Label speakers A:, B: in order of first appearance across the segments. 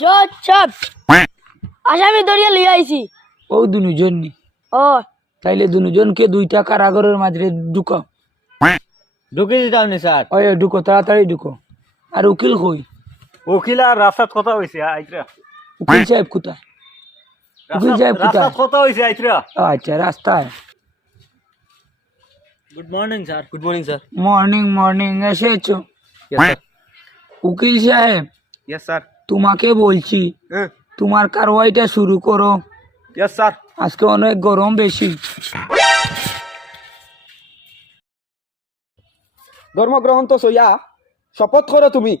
A: জজ সব আসামি ধরিয়া লিয়ে আইছি।
B: ও দুজন নি
A: ও।
B: তাইলে দুজনকে দুইটা কারাগারের মাঝে ঢুকো
C: ঢুকে দিতাম নি স্যার?
B: ওই ঢুকো তাড়াতাড়ি ঢুকো। আর উকিল কই?
C: উকিল আর রাস্তাত কথা হয়েছে আইতরা।
B: উকিল সাহেব কোথায়? উকিল সাহেব কোথায়?
C: রাস্তাত কথা হয়েছে আইতরা।
B: আচ্ছা রাস্তায়।
C: Good morning sir good morning sir
B: morning morning এসেছ। উকিল সাহেব।
C: ইয়েস স্যার
B: তোমাকে বলছি তোমার কারওয়াইটা শুরু করো।
C: স্যার
B: আজকে অনেক গরম বেশি।
D: ধর্মগ্রহণ তো সইয়া শপথ করো তুমি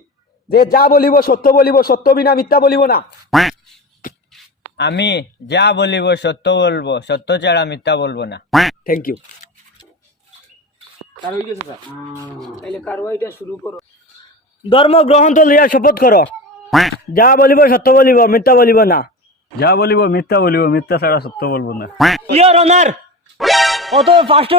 D: যে যা বলিব সত্য বলিব সত্য বিনা মিথ্যা বলিব না।
C: আমি যা বলিব সত্য বলব সত্য ছাড়া মিথ্যা বলব না।
D: থ্যাংক ইউ
B: তাইলে কারওয়াইটা শুরু করো।
C: ধর্ম গ্রহণ তো লইয়া শপথ করো। যা বলিব সত্য বলিব মিথ্যা বলিব না।
E: যা বলিব মিথ্যা বলিব মিথ্যা ছাড়া সত্য বলব না।
C: ইয়র অনার অত ফার্স্ট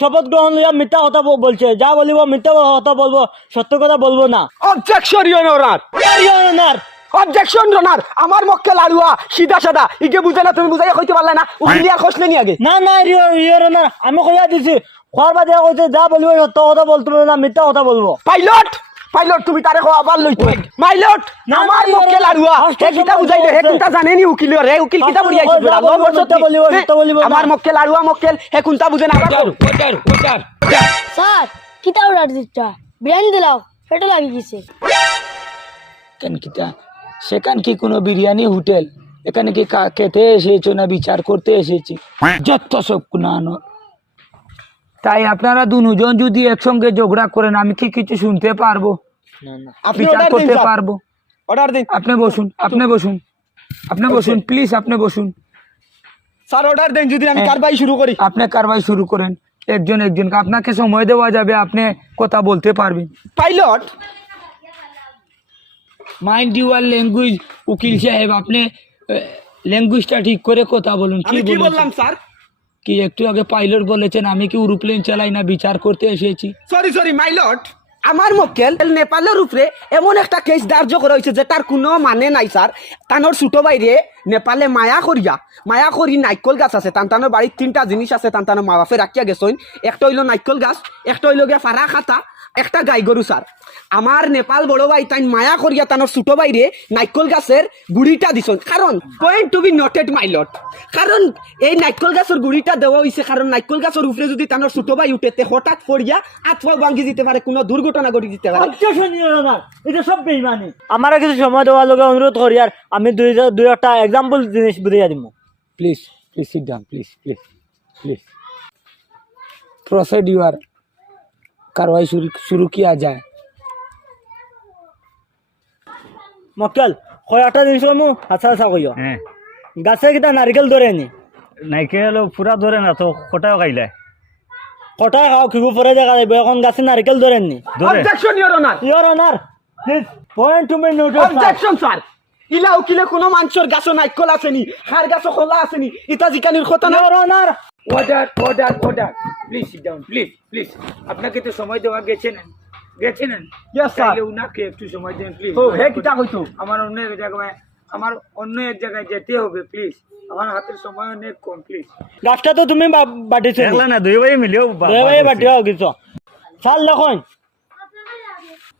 C: শপথ গ্রহণ লইয়া মিথ্যা কথা বলছে। যা বলিব মিথ্যা কথা বলব সত্য কথা বলব না।
D: Objection your honour
C: your honour
D: objection honour আমার মক্কে লাড়ুয়া সিধা সাদা। ইকে বুঝে না তুমি বুঝাই কইতে পারলে না। উকিল আর খসলে নি আগে।
C: না না ইয়র ইয়র অনার আমি কইয়া দিছি খোয়ার বাদে কইছে যা বলিব সত্য কথা বলতে না মিথ্যা কথা বলব।
D: পাইলট পাইলট তুমি তারে কো আবার লইতো মাইলট
C: না,
D: আমার
C: ইয়র
D: লাড়ুয়া হে কিতা বুঝাই দে হে। কোনটা জানে নি উকিল রে উকিল কিতা
C: ফার্স্ট
D: বুঝাই আইছে
C: যা বলিব, সত্য বলিব, সত্য বলিব
D: আমার মক্কে লাড়ুয়া মক্কেল হে কোনটা বুঝে না আবার করো।
B: ওটার ওটার
A: স্যার কিতা অর্ডার দিচ্ছা বিরিয়ানি দিলাও পেটে লাগি গেছে।
B: কেন কিতা? সেখান কি কোনো বিরিয়ানি হোটেল? এখানে কি কা- খেতে এসেছ না বিচার করতে এসেছি? যত সব কুনানো তাই আপনারা দুজন যদি একসঙ্গে ঝগড়া করেন আমি কি কিছু শুনতে পারব? বিচার করতে পারব।
D: অর্ডার দিন।
B: আপনি বসুন আপনি বসুন আপনি বসুন প্লিজ আপনি বসুন।
D: স্যার অর্ডার দেন যদি আমি
B: হ্যাঁ।
D: কারবাই শুরু করি।
B: আপনি কারবাই শুরু করেন একজন একজনকে। আপনাকে সময় দেওয়া যাবে আপনি কথা বলতে পারবেন।
D: পাইলট
B: মাইন্ড ইউর ল্যাঙ্গুয়েজ উকিল সাহেব আপনি ল্যাঙ্গুয়েজটা ঠিক করে কথা বলুন। কি
D: বললাম স্যার?
B: কি একটু আগে পাইলট বলেছেন, আমি কি উরুপ্লেন চালাই না, বিচার করতে এসেছি?
D: সরি সরি মাইলট আমার মক্কেল নেপালের উপরে এমন একটা কেস ধার্য করা হয়েছে যে তার কোনো মানে নাই স্যার তানোর ছোটো বাইরে নেপালে মায়া করিয়া মায়া করি নাইকল গাছ আছে, তান তানোর বাড়ির তিনটা জিনিস আছে, তান তানোর মা বাপে রাখিয়া গেছেন একটা হইল নাইকল গাছ, একটা হইল গিয়া ফারা খাতা, একটা গাই গরু স্যার আমার নেপাল বড় ভাই তাই মায়া করিয়া তানোর ছোটো বাইরে নাইকল গাছের গুড়িটা দিছন কারণ point to be noted my lord কারণ এই নাইকল গাছের গুড়িটা দেওয়া হয়েছে কারণ নাইকল গাছের উপরে যদি তানোর ছোটো ভাই উঠেতে হঠাৎ পড়িয়া আত্মা ভাঙ্গি দিতে পারে কোনো দুর্ঘটনা ঘটে দিতে পারে
C: অবজেকশন ইয়র অনার এটা সব বেইমানি আমার কিছু সময় দেওয়ার লগে অনুরোধ করি আর আমি দুই দুই একটা এক্সাম্পল জিনিস বুঝিয়ে দিব
B: please please sit down please please please procedure कार्रवाई शुरू शुरू किया जाए
C: মক্কেল কয়টা জিনিস মু আচ্ছা হাসা কইও।
E: হ্যাঁ
C: গাছে কিটা নারিকেল ধরে নি?
E: নাইকেল পুরা ধরে না তো কোটাও খাইলে
C: কটা খাও কিগু পরে দেখা যাবে এখন গাছে নারিকেল ধরেন নি?
E: ধরে
D: objection your honour
C: your honour please point to me notice
D: objection sir ইলা উকিলে কোনো মানুষের গাছও নাইকল আসেনি হার গাছও খোলা আসেনি ইতা জিকানির কথা না
C: your honour
B: order order order please sit down please please আপনাকে তো সময় দেওয়া গেছে না। গেছে না
D: Yes, sir.
B: তাইলে উনাকে একটু সময় দেন প্লিজ
D: হে কিটা কইতো
B: আমার অন্য এক জায়গায় আমার অন্য এক জায়গায় যেতে হবে প্লিজ আমার হাতের সময় অনেক কম প্লিজ
C: গাছটা তো তুমি বাটিছো
E: একলা না দুই ভাই মিলিও বা-
C: রে ভাই
E: বাদ
C: বাটি
E: দিছি।
C: হও কিছু চাল দেখুন।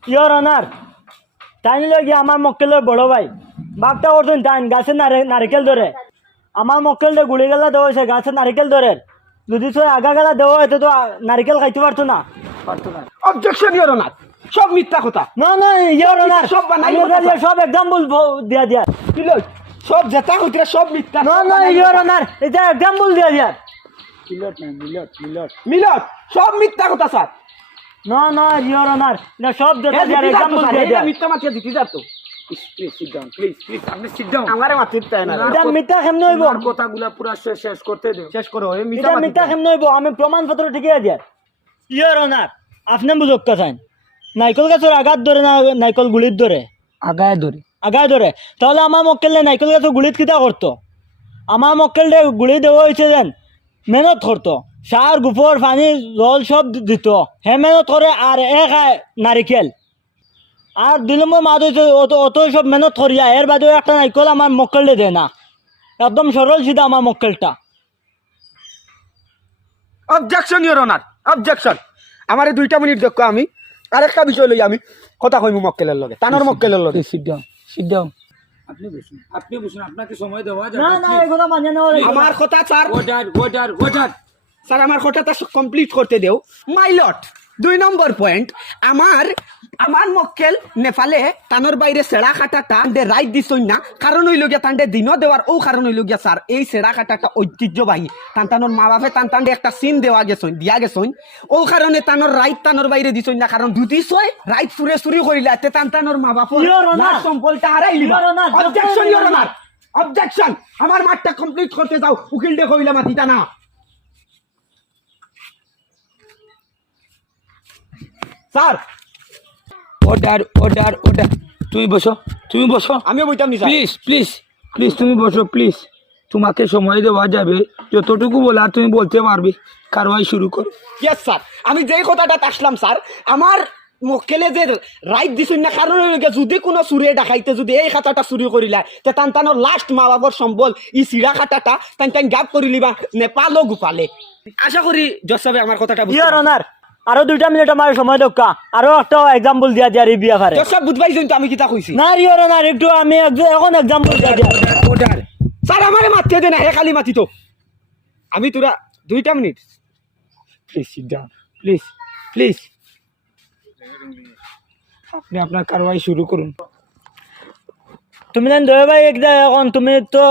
C: ইয়র অনার তাই লাগি আমার মক্কেলের বড় ভাই। বাপটা করছেন তাই গাছে নারিকেল ধরে আমার মক্কেলটা গুড়ি গেলা দেওয়া হয়েছে গাছে নারিকেল ধরে যদি সে আগা গেলা দেওয়া হয়তো তো নারিকেল খাইতে পারতো না।
D: অবজেকশন ইওর অনার সব মিথ্যা কথা।
C: না না ইয়র অনার
D: সব বানাই
C: আমি
D: কথা
C: ওটা দিয়ে সব দিয়া
D: কিলো সব জেতা হইতে সব মিথ্যা।
C: না না ইয়র অনার এটা এক্সাম্পল দিয়া দিয়া।
B: মিলট না মিলট মিলট।
D: মিলট সব মিথ্যা কথা স্যার।
C: না না ইয়র অনার এটা সব যেটা দিয়া এক্সাম্পল
D: স্যার।
C: দিয়া দিয়া।
D: মিথ্যা মাতিয়ে জিতি যাতো
B: please sit down please please আপনি সিট ডাউন
D: আমারে মাতির তাই না
C: এটা মিথ্যা কেমনে হইব?
B: আমার কথাগুলা পুরা শেষ শেষ করতে
D: শেষ করো হে মিথ্যা
C: এটা
D: মাতির
C: মিথ্যা কেমনে হইব? আমি প্রমাণপত্র ঠিকই আছে ইয়র অনার আপনি বুঝক চাইন নাইকল গাছের আঘাত ধরে না নাইকল গুলিত ধরে
B: আগায় ধরে
C: আগায় ধরে তাহলে আমার মক্কেলে নাইকল গাছের গুলিত কিতা করতো আমার মক্কেলটা গুলি দেওয়া হয়েছে যেন মেহনত করতো সার গুফর পানি জল সব দিত। হে মেহনত করে আর এ খায় নারিকেল আর দুই নম্বর মাছ হয়েছে অত অত সব মেহনত করিয়া এর বাদেও একটা নাইকল আমার মক্কেলটা দেয় না। একদম সরল সিধা আমার মক্কেলটা।
D: অবজেকশন ইওর অনার অবজেকশন আমার এই দুইটা মিনিট দেখো আমি। আরেকটা বিষয় লই আমি কথা কইমু মক্কেলের লগে তানোর মক্কেলের লগে।
B: সিদ্ধ সিদ্ধ আপনি বসুন আপনি বসুন আপনাকে সময় দেওয়া যাবে।
C: না না এগুলো মানিয়ে নেওয়া লাগবে না।
D: আমার কথা sir.
B: Order order order
D: sir আমার কথাটা কমপ্লিট করতে দেও। মাই লট দুই নম্বর পয়েন্ট আমার আমার মক্কেল নেপালে তানোর বাইরে সেরা কাটাটা দে রাইট দিছই না কারণ হইল গিয়া তান্ডে দিনও দেওয়ার ও কারণ হইল গিয়া স্যার এই সেরা কাটাটা ঐতিহ্যবাহী। তান তানোর মা বাপে তান তান্ডে একটা সিন দেওয়া গেছই দিয়া গেছই। ও কারণে তানোর রাইট তানোর বাইরে দিছই না কারণ দুটি সয় রাইট ফুরে চুরি করিলা তে তান তানোর মা! লাশ সম্পলটা হারাই অবজেকশন অবজেকশন আমার মাঠটা কমপ্লিট করতে যাও উকিল কইলা মাতিটা না। স্যার।
B: অর্ডার অর্ডার অর্ডার তুমি বসো তুমি বসো।
D: আমিও বইতাম
B: প্লিজ প্লিজ প্লিজ তুমি বসো প্লিজ তোমাকে সময় দেওয়া যাবে যতটুকু বলা তুমি বলতে পারবে। কারওয়াই শুরু করো।
D: Yes sir. আমি যেই কথাটা আসলাম স্যার আমার মক্কেলে যে রাইট দিছুন না কারণ যদি কোনো চুরে ডাকাইতে যদি এই খাতাটা চুরি করিলা তে তান তানোর লাস্ট মা বাবার সম্বল ই চিৰা খাতাটা তান তান গাপ করি লিবা নেপালও গোপালে। আশা করি সাহেব আমার কথাটা
C: ইয়র। অনার আরও দুইটা মিনিট আমার সময় দক্কা। আরও একটা এক্সাম্পল দিয়া দিয়া এই বিয়া ফারে
D: জজ সাহেব বুঝবাইছেন তো আমি কিতা কইছি
C: না ইয়র অনার একটু আমি এখন এক্সাম্পল দিয়া দিয়া।
B: অর্ডার
D: স্যার আমারে মাতিয়ে দেন হে খালি মাতি তো আমি তোরা দুইটা minute
B: please sit down please please আপনি আপনার কারওয়াই শুরু করুন।
C: তুমি জান দয়া ভাই একটা এখন তুমি তো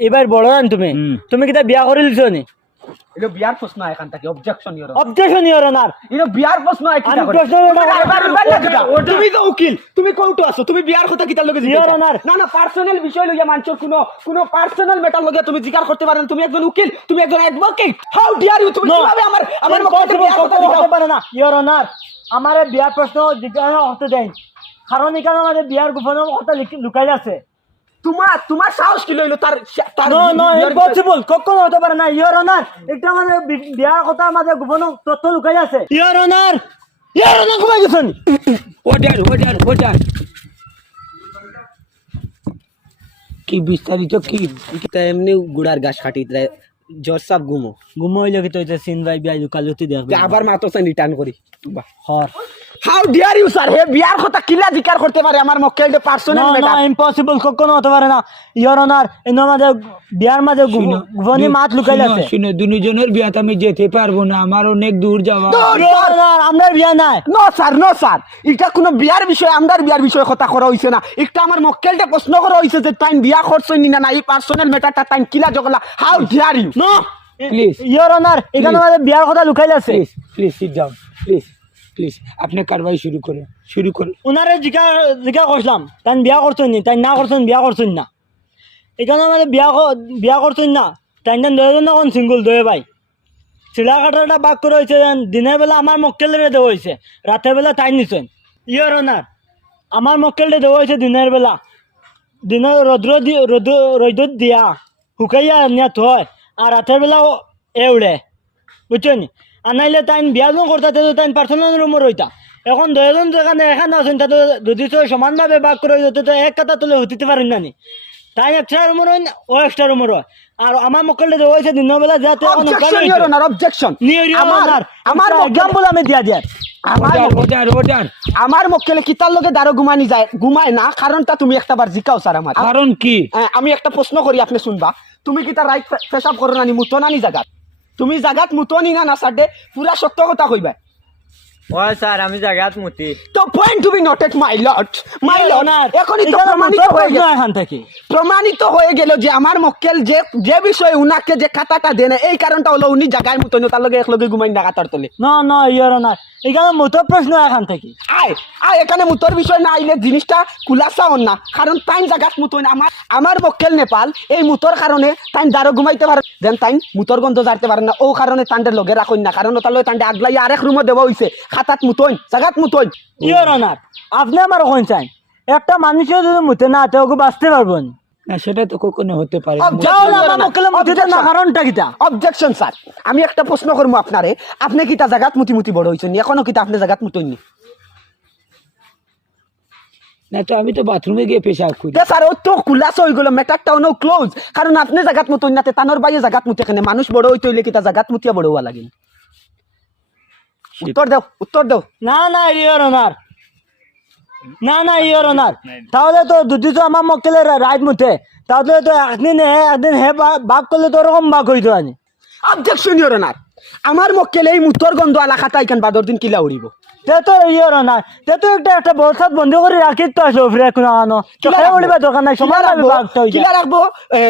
C: এবার বড় তুমি। তুমি কিতা বিয়া করে লিছো নি?
D: এটা বিয়ার প্রশ্ন এখান থেকে objection your
C: objection your honour
D: এটা বিয়ার প্রশ্ন
C: আমি প্রশ্ন
D: তুমি
C: করব।
D: এবার এবার না কিতা?
C: ওটা-
D: তুমি তো উকিল তুমি কোর্টে আছো তুমি বিয়ার কথা কিতার লগে জিজ্ঞাসা
C: Your
D: না না পার্সোনাল বিষয় লইয়া মানুষের কোনো কোনো পার্সোনাল ম্যাটার লগে তুমি জিজ্ঞাসা করতে পারেন তুমি একজন উকিল তুমি একজন অ্যাডভোকেট হাউ ডিয়ার ইউ তুমি. কীভাবে আমার আমার কথা
C: হতে পারে না। ইয়র অনার আমার বিয়ার প্রশ্ন জিজ্ঞাসা হতে দেন কারণ এখানে আমাদের বিয়ার কথা লিখি- লুকাই আছে।
D: তোমার তোমার সাহস কি লইলো? তার তার
C: নো নো ইম্পসিবল কখনো হতে পারে না ইয়র অনার আমাদের বি- বিয়ার কথা আমাদের গোপন তথ্য লুকাই আছে। ইয়র অনার ইয়র অনার ঘুমাই গেছেন?
B: অর্ডার অর্ডার অর্ডার কি বিস্তারিত কি
D: তা এমনি গুড়ার গাছ কাটি জজ সাহেব গুমো
C: ঘুমাইলে কি তো সিন ভাই বিয়া লুকালুতি দেখবে
D: আবার মাতো রিটার্ন করি।
C: হর।
D: হাউ ডিয়ার ইউ স্যার হে বিয়ার কথা কিলা জিকার করতে পারে? আমার মক্কেল পার্সোনাল
C: না না ইম্পসিবল কখনো হতে পারে না। ইয়র অনার এর মাঝে বিয়ার মাঝে
B: শুনো,
C: গোপনী মাছ লুকাই
B: শুনো,
C: আছে।
B: শুনো দুজনের বিয়াতে আমি যেতে পারব না। আমার অনেক দূর যাওয়া
C: ইয়র অনার আমরা বিয়া নাই।
D: নো স্যার নো স্যার এটা কোনো বিয়ার বিষয় আমরার বিয়ার বিষয়ে কথা করা হইছে না। একটা আমার মক্কেলটা প্রশ্ন করা হইছে যে টাইম বিয়া করছই নি না না এই পার্সোনাল ম্যাটারটা টাইম কিলা জগলা। How dare you
C: no
B: please
C: your honour এখানে
B: Please.
C: আমাদের বিয়ার কথা লুকাই আছে।
B: Please please sit down please please আপনি কারবাই শুরু করুন শুরু করুন।
C: উনারে জিজ্ঞা জিজ্ঞা করছিলাম তাই বিয়া করছেন তাই না করছেন, বিয়া করছেন না। এখানে আমাদের বিয়া বিয়া করছেন না তাই না দয়ে না কোন সিঙ্গল দয়ে ভাই। চিড়া কাটাটা বাক করে হয়েছে দিনের বেলা আমার মক্কেলের দেওয়া হয়েছে রাতের বেলা তাই নিছেন। ইয়র অনার আমার মক্কেলটা দেওয়া হয়েছে দিনের বেলা। দিনের রৌদ্র দি, রৌদ্র রৌদ্র দিয়া, শুকাইয়া নিয়া থয় আর রাতের বেলা এ উড়ে। বুঝছ নি? আর নাইলে তাই বিয়া জন করতে তো তাই পার্সোনাল রুমে রইতা। এখন দুজন যেখানে এখানে আছেন তাতে যদি তো সমানভাবে ভাগ করে যেত তো এক কথা তুলে হতিতে পারেন না নি। তাই এক্সট্রা রুমের হয় না, ও এক্সট্রা রুমের হয় আর আমার মক্কেলটা হয়েছে দিনের যাতে
D: অবজেকশন ইওর অনার অবজেকশন আমার আমার
C: এক্সাম্পল আমি দিয়া দিয়ার।
D: আমার মক্কেল- কিতার লগে দাঁড়ো ঘুমানি যায় ঘুমায় না কারণটা তুমি একটা বার জিকাও স্যার আমার।
B: কারণ কি?
D: আহ, আমি একটা প্রশ্ন করি আপনি শুনবা। তুমি কি তার রাইট পেশাব করো নানি মুতো নানি জাগাত? তুমি জাগাত মুতো নি না না সাডে পুরা সত্য কথা কইবা।
E: ও স্যার আমি জায়গাত মুতি।
D: তো point to be noted my lord my lord এখনই তো প্রমাণিত হয়ে গেল।
C: এখান থেকে।
D: প্রমাণিত হয়ে গেল যে আমার মক্কেল যে যে বিষয়ে উনাকে যে খাতাটা দেনে এই কারণটা হলো উনি জায়গায় মুতো তার লগে এক লগে ঘুমাই না কাতার তলে।
C: না না ইয়র না এখানে মোটর প্রশ্ন এখান থেকে।
D: আয় আয় এখানে মুতোর বিষয় না আইলে জিনিসটা খুলাসা হন না। কারণ জায়গাত মুতো না আমার আমার মক্কেল নেপাল এই মুতোর কারণে তাইন দারো ঘুমাইতে পারে। দেন তাইন মুতোর গন্ধ জারতে পারে না। ও কারণে তান্ডে লগে রাখুন না। কারণ তার লগে তান্ডে আগলাই আরেক রুমে দেওয়া হইছে। খাতাত মুতোন জাগাত মুতোন
C: ইয়র অনার আপনি আমার ওখানে চান একটা মানুষের যদি মুতে না তো ওকে বাঁচতে পারব না।
B: না সেটা তো কখনো হতে পারে যাও
C: না। আমার মুতে দেন না কারণটা কিটা
D: অবজেকশন স্যার আমি একটা প্রশ্ন করব আপনারে। আপনি কি তা জাগাত মুতি মুতি বড় হইছেন এখনও কি তা আপনি জাগাত মুতইনি
B: না? তো আমি তো বাথরুমে গিয়ে পেশাব করি।
D: দে স্যার ও তো খুলাস হয়ে গেল ম্যাটারটা অনেক ক্লোজ কারণ আপনি জাগাত মতো নাতে তানোর বাইয়ে জাগাত মতো এখানে মানুষ বড় হইতে হইলে কিতা জাগাত মুতিয়া বড় হওয়া লাগিল উত্তর দাও উত্তর দাও।
C: না না ইয়র অনার। না না ইয়র অনার। তাহলে তো দুটি তো আমার মক্কেলের রাইট মুঠে। তাহলে তো একদিন হে একদিন হে বাঘ করলে তো ওরকম বাঘ হইতো আনি
D: অবজেকশন ইয়র অনার আমার মক্কেলে এই মুত্তর গন্ধ আলাখাতা এখান বাদর দিন কিলা উড়িব
C: তে তো ইয়র অনার তে তো একটা একটা বলসাত বন্ধ করে রাখি তো আসো ফিরে এখন আনো।
D: কিলা
C: খেয়ে
D: রাখব?
C: নাই সময় লাগবে
D: রাখব? কিলা রাখব?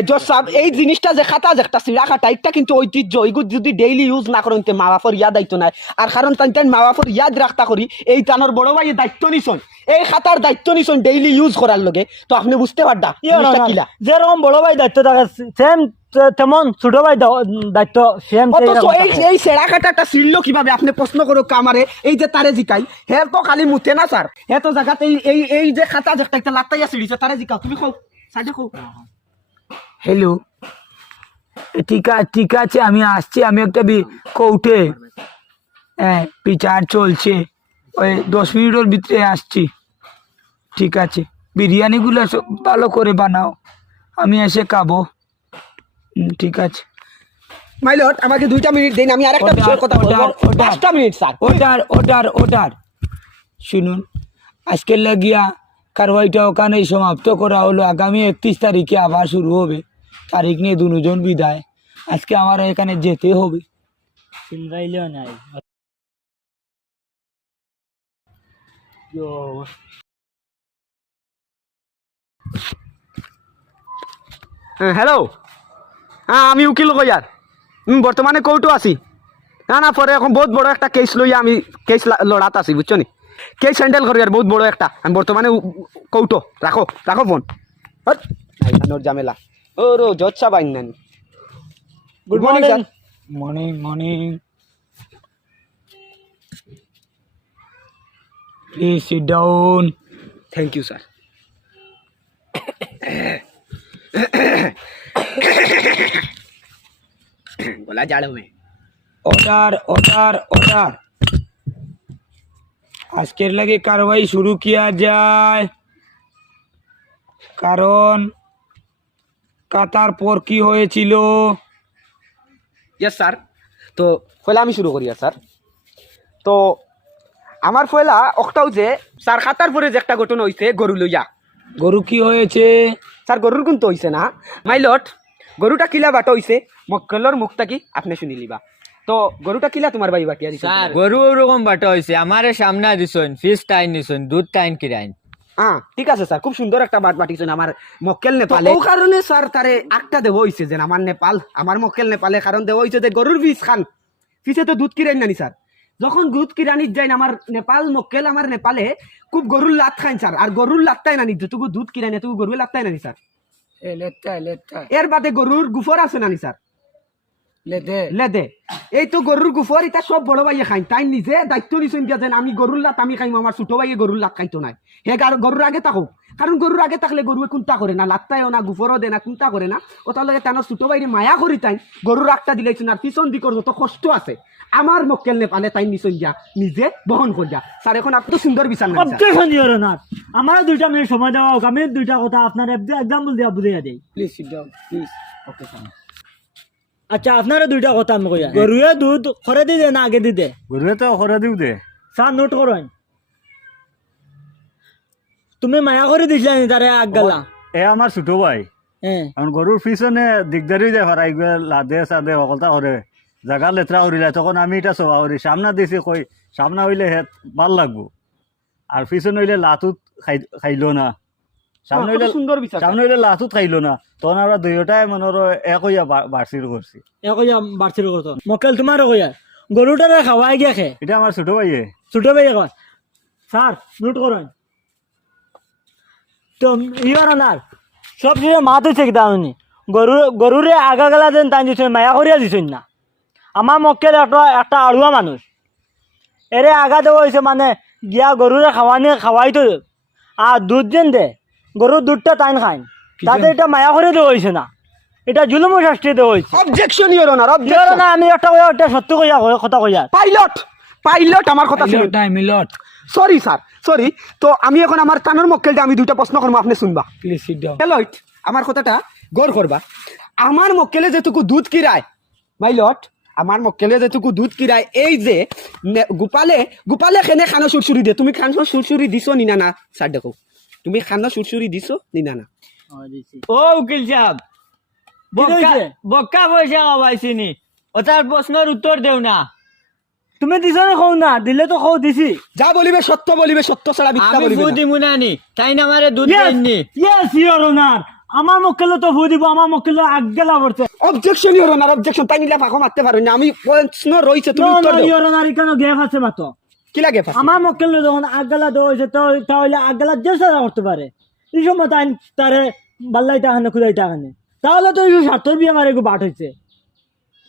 D: জজ সাহেব এই জিনিসটা যে খাতা যে একটা সিরা খাতা এটা কিন্তু ঐতিহ্য। এগুলো যদি ডেইলি ইউজ না করেন তে মা বাপর ইয়াদ দায়িত্ব নাই। আর কারণ তাই মা বাপর ইয়াদ রাখতা করি এই তানোর বড় ভাই দায়িত্ব নিছন। এই খাতার দায়িত্ব নিছন ডেইলি ইউজ করার লগে। তো আপনি বুঝতে পারডা জিনিসটা কিলা?
C: যেরকম বড় ভাই দায়িত্ব থাকে সেম তেমন ছোট ভাই দায়িত্ব সেম
D: এই এই সেরা কাটাটা ছিড়লো কীভাবে? আপনি প্রশ্ন করো কামারে এই যে তারে জিকাই হে তো খালি মুতে না স্যার। হে তো জায়গাতে এই এই যে খাতা যে একটা লাত্তাইয়া ছিড়িছে তারে জিকাও তুমি খাও সাইডে খাও
B: হ্যালো ঠিক আছে ঠিক আছে আমি আসছি আমি একটা বি কোর্টে হ্যাঁ বিচার চলছে। ওই দশ মিনিটের ভিতরে আসছি। ঠিক আছে। বিরিয়ানিগুলো সব ভালো করে বানাও। আমি এসে খাব। হুম, ঠিক আছে।
D: মাইলট আমাকে দুইটা মিনিট দিন আমি আরেকটা কথা বলব. পাঁচটা minute sir
B: order order order শুনুন আজকের লাগিয়া কারওয়াইটা ওখানেই সমাপ্ত করা হলো। আগামী একত্রিশ তারিখে আবার শুরু হবে। তারিখ নিয়ে দুজন বিদায়। আজকে আমার এখানে যেতে হবে।
C: চিন্তাইলেও নাই
D: হ্যালো হ্যাঁ আমি উকিল কইয়ার হুম বর্তমানে কোর্টও আছি। না না পরে এখন বহুত বড় একটা কেস লইয়া আমি কেস লড়াত আছি বুঝছ নি? কেস হ্যান্ডেল করি আর বহুত বড় একটা। আমি বর্তমানে কৌটো রাখো রাখো ফোন নোর ঝামেলা। ও রো জচ্ছা বাইন নানি। Good morning sir
B: morning morning please sit down
D: thank you sir গলা জাড় হবে
B: অর্ডার অর্ডার অর্ডার আজকের লাগে কারবাই শুরু কিয়া যায় কারণ কাতার পর কি হয়েছিল
D: ইয়েস স্যার তো পয়লা আমি শুরু করি স্যার তো আমার পয়লা অক্টাও যে স্যার খাতার পরে যে একটা ঘটনা হইছে গরু লইয়া
B: গরু কি হয়েছে?
D: স্যার গরুর কিন্তু হইছে না। মাইলট গরুটা কিলা বাটো হইছে মক্কলর মুখটা কি আপনি শুনি লিবা। তো গরুটা কিলা তোমার ভাই বাকি
F: স্যার গরু ওরকম বাটা হয়েছে আমার সামনে দিছন ফিস টাইন দিছন দুধ টাইন কিরাইন।
D: হ্যাঁ ঠিক আছে স্যার খুব সুন্দর একটা বাট বাটিছেন আমার মক্কেল নেপালে। ও কারণে স্যার তারে একটা দেব হইছে যে আমার নেপাল আমার মক্কেল নেপালে কারণ দেব হইছে যে গরুর বীজ খান। ফিসে তো দুধ কিরাইন নানি স্যার। যখন গুরুত কিরানির যাই আমার নেপাল মক্কেল আমার নেপালে খুব গরুর লাত খাইন স্যার আর গরুর লাত্তাই নানি যতটুকু দুধ কিরানি এতটুকু গরুর লাত্তাই নানি স্যার এর বাদে গরুর গুফর আছে নানি স্যার
B: লেদে।
D: এই তো গরুর গুফর এটা সব বড় ভাইয়ে খাই তাই নিজে দায়িত্ব নিছেন দিয়া যেন আমি গরুর লাত আমি খাইম আমার ছোট ভাইয়ে গরুর লাত খাইতো নাই। হে গার- গরুর আগে থাকুক কারণ গরুর আগে থাকলে গরুয়ে কোনটা করে না? লাত্তায়ও না গুফরও দে না কোনটা করে না? ও তার লগে তানোর ছোট ভাইরে মায়া করি তাই গরুর আগটা দিলেছেন আর পিছন দিকর যত কষ্ট আছে আমার মক্কেল নেপালে তাই নিছেন দিয়া নিজে বহন করিয়া স্যার এখন আপনি তো সুন্দর বিচার না।
C: আমার দুইটা মিনিট সময় দেওয়া হোক আমি দুইটা কথা আপনার এক্সাম্পল দিয়া বুঝাইয়া দেই।
B: প্লিজ প্লিজ ওকে
C: আচ্ছা আপনারা দুইটা কথা আমি কইয়া গরুয়ে দুধ খরে দি দে না আগে দি দে।
E: গরুৱে তো করে দিও দে।
C: স্যার নোট করেন তুমি মায়া করে দিছিলা নি তারে আগ গেলা
E: এ আমার ছোট ভাই।
C: হ্যাঁ
E: এখন গরুর পিছনে দিগদারি যায় ভাড়াই গিয়ে লাদে সাদে সকলতা করে জাগা লেতরা করিলে তখন আমি এটা সবা করি সামনা দিছি কই সামনা হইলে হে ভালো লাগবো। আর পিছনে হইলে লাতুত খাই খাইলো না। সামনে
D: সুন্দর বিচার
E: সামনে হইলে লাতুত খাইলো না। তখন আমরা দুইটাই মনের এক হইয়া বাড়ছির করছি
C: এ কইয়া বাড়ছিল কত মক্কেল তোমারও কইয়া গরুটারে খাওয়াই গিয়া খে।
E: এটা আমার ছোট ভাইয়ে।
C: ছোট ভাই কয় স্যার নোট করেন তো ইয়র অনার সব কিছু মাত হয়েছে কি তাহলে গরু গরুরে আগা গেলা দেন তাই দিচ্ছেন মায়া করিয়া দিচ্ছেন না। আমার মক্কেল একটা একটা আড়ুয়া মানুষ এরে আগা দেওয়া হয়েছে মানে গিয়া গরুরে খাওয়ানি খাওয়াই তো আর দুধ যেন দে। গরুর দুধটা টাইন খাইন তাতে এটা মায়া করে দেওয়া হয়েছে না। এটা জুলুম শাস্তি দেওয়া হয়েছে।
D: অবজেকশন ইওর অনার অবজেকশন
C: না আমি একটা কইয়া একটা সত্য কইয়া কথা কইয়া।
D: পাইলট পাইলট আমার কথা শুনুন।
B: মিলট
D: সরি স্যার সরি তো আমি এখন আমার কানোর মক্কেলটা আমি দুইটা প্রশ্ন করব আপনি শুনবা।
B: প্লিজ সিট ডাউন
D: মাইলট আমার কথাটা গৌর করবা আমার মক্কেলে যেটুকু দুধ কিরায় মাইলট আমার মক্কেলে যেটুকু দুধ কিরায় এই যে নে- গোপালে গোপালে খেনে খানো সুরসুরি দিয়ে? তুমি খানো সুরসুরি দিছো নিনা না? স্যার দেখো। তুমি খানো সুরসুরি দিছো? নিনা না
F: ও উকিল সাহেব। বক্কা পয়সা খাওয়াইছি নি। ওটার প্রশ্নের উত্তর দেও না।
C: তুমি দিছ না কও না? দিলে তো কও দিছি।
D: যা বলিবে সত্য বলিবে সত্য ছাড়া মিথ্যা
F: আমি
D: বলিবে না।
F: দিমু না নি। তাই না আমারে দুধ দেননি?
C: ইয়েস ইওর অনার আমার মক্কেল তো ভু দিব আমার মক্কেল আজ্ঞা পড়ছে।
D: অবজেকশন ইওর অনার অবজেকশন তাই নিলে ফাঁকো মারতে পারো না। আমি প্রশ্ন রয়েছে তুমি
C: নো
D: উত্তর
C: নো
D: দাও।
C: ইওর অনার এখানে গ্যাপ আছে মাত্র
D: কি লাগে
C: আমার মক্কেল যখন আগলা দেওয়া হয়েছে তাহলে আগলা যে সাজা করতে পারে। এই সময় তাই তারে বাল্লাই টাকা খুদাই টাকা তাহলে তো স্বার্থর বিয়ে আমার একটু বাট হয়েছে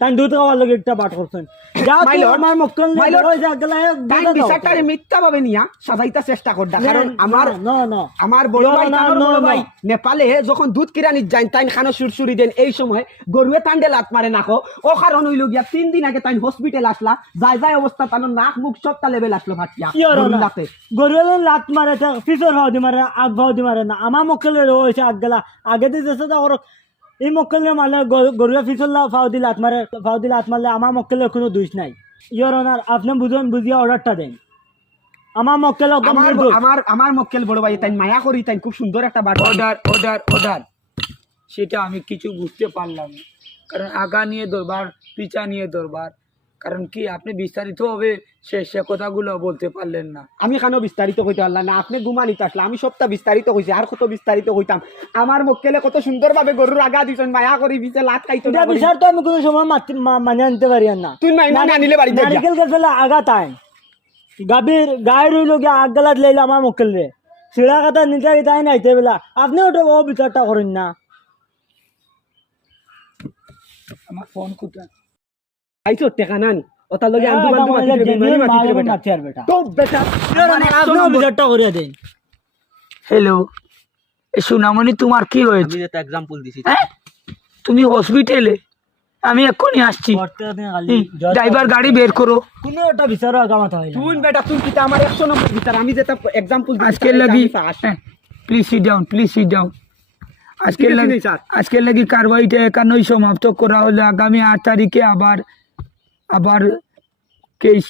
C: তাই দুধ খাওয়ার লোক একটা বাট করছেন। যা তো
D: lord,
C: আমার
D: তাই বিচারটারে মিথ্যা ভাবে নিয়া সাজাইতে চেষ্টা করডা কারণ আমার
C: না না।
D: আমার বড় ভাই বড় ভাই নেপালে যখন দুধ কিরানি যাই তাই খানো সুরসুরি দেন। এই সময় গরুয়ে তান্ডে লাত মারে নাকো ও কারণ হইল গিয়া তিন দিন আগে তাই হসপিটাল আসলা। যাই যাই অবস্থা তানোর নাক মুখ সবটা লেভেল আসলো
C: ইওর
D: গরুর
C: অনার
D: লাত
C: মারে পিছর ভাও দি মারে আগ ভাও দি মারে না। আমার মক্কেলের আজ্ঞালা আগে দিয়ে যেছে তো ওর এই মক্কেলের মারলে গরুয়া ফিসল ফাও দি হাত মারে ফাও লাত মারলে আমার মক্কেলের কোনো দোষ নাই। ইয়র অনার আপনি বুঝুন বুঝিয়া অর্ডারটা দেন। আমার মক্কেল
D: আমার আমার আমার মক্কেল বড় ভাই তাই মায়া করি তাই খুব সুন্দর একটা বাট
B: অর্ডার অর্ডার অর্ডার সেটা আমি কিছু বুঝতে পারলাম না। কারণ আগা নিয়ে দরবার পিচা নিয়ে দরবার। কারণ কি আপনি বিস্তারিত হবে সে সে কথাগুলো বলতে পারলেন না।
D: আমি কেন বিস্তারিত কইতে পারলাম না? আপনি গুমানিতে আসলে আমি সবটা বিস্তারিত কইছি আর কত বিস্তারিত কইতাম? আমার মক্কেলে কত সুন্দর ভাবে গরুর আগা দিছেন মায়া করি বিচে লাত খাইতো না
C: বিচার তো আমি কোনো সময় মাতি- মানে আনতে পারি না।
D: তুই মাইনা না নিলে বাড়িতে যা।
C: নারিকেল গাছ আগা তাই। গাভীর গায়ে রইল গিয়ে আগ গালাত লাইলে আমার মক্কেল রে শিড়া কাটা নিতে তাই নাইতে বেলা। আপনি ওটা ও বিচারটা করেন না।
B: আমার ফোন কোথায়?
D: আইছো টেকা নানি। ওটার লগে আন্দু বান্দু মাতি দিবে, বেমানি দিবে বেটা।
C: মাতি আর বেটা
D: তো বেটা
C: আপনি বিচারটা করিয়া দেন
B: হ্যালো সুনামণি তোমার কি হয়েছে হ্যাঁ? তুমি হসপিটালে আমি এক্ষুনি আসছি। ড্রাইভার গাড়ি বের করো
C: কোনো একটা বিচার আগামাতে হয় না
D: তুই বেটা কিতা আমার 100 নম্বর বিচার আমি যেটা এক্সাম্পল
B: আজকের লাগি please sit down please sit down আজকের লাগি। আজকের লাগি কারবাইটা একান্নই সমাপ্ত করা হলে আগামী আট তারিখে আবার আবার কেস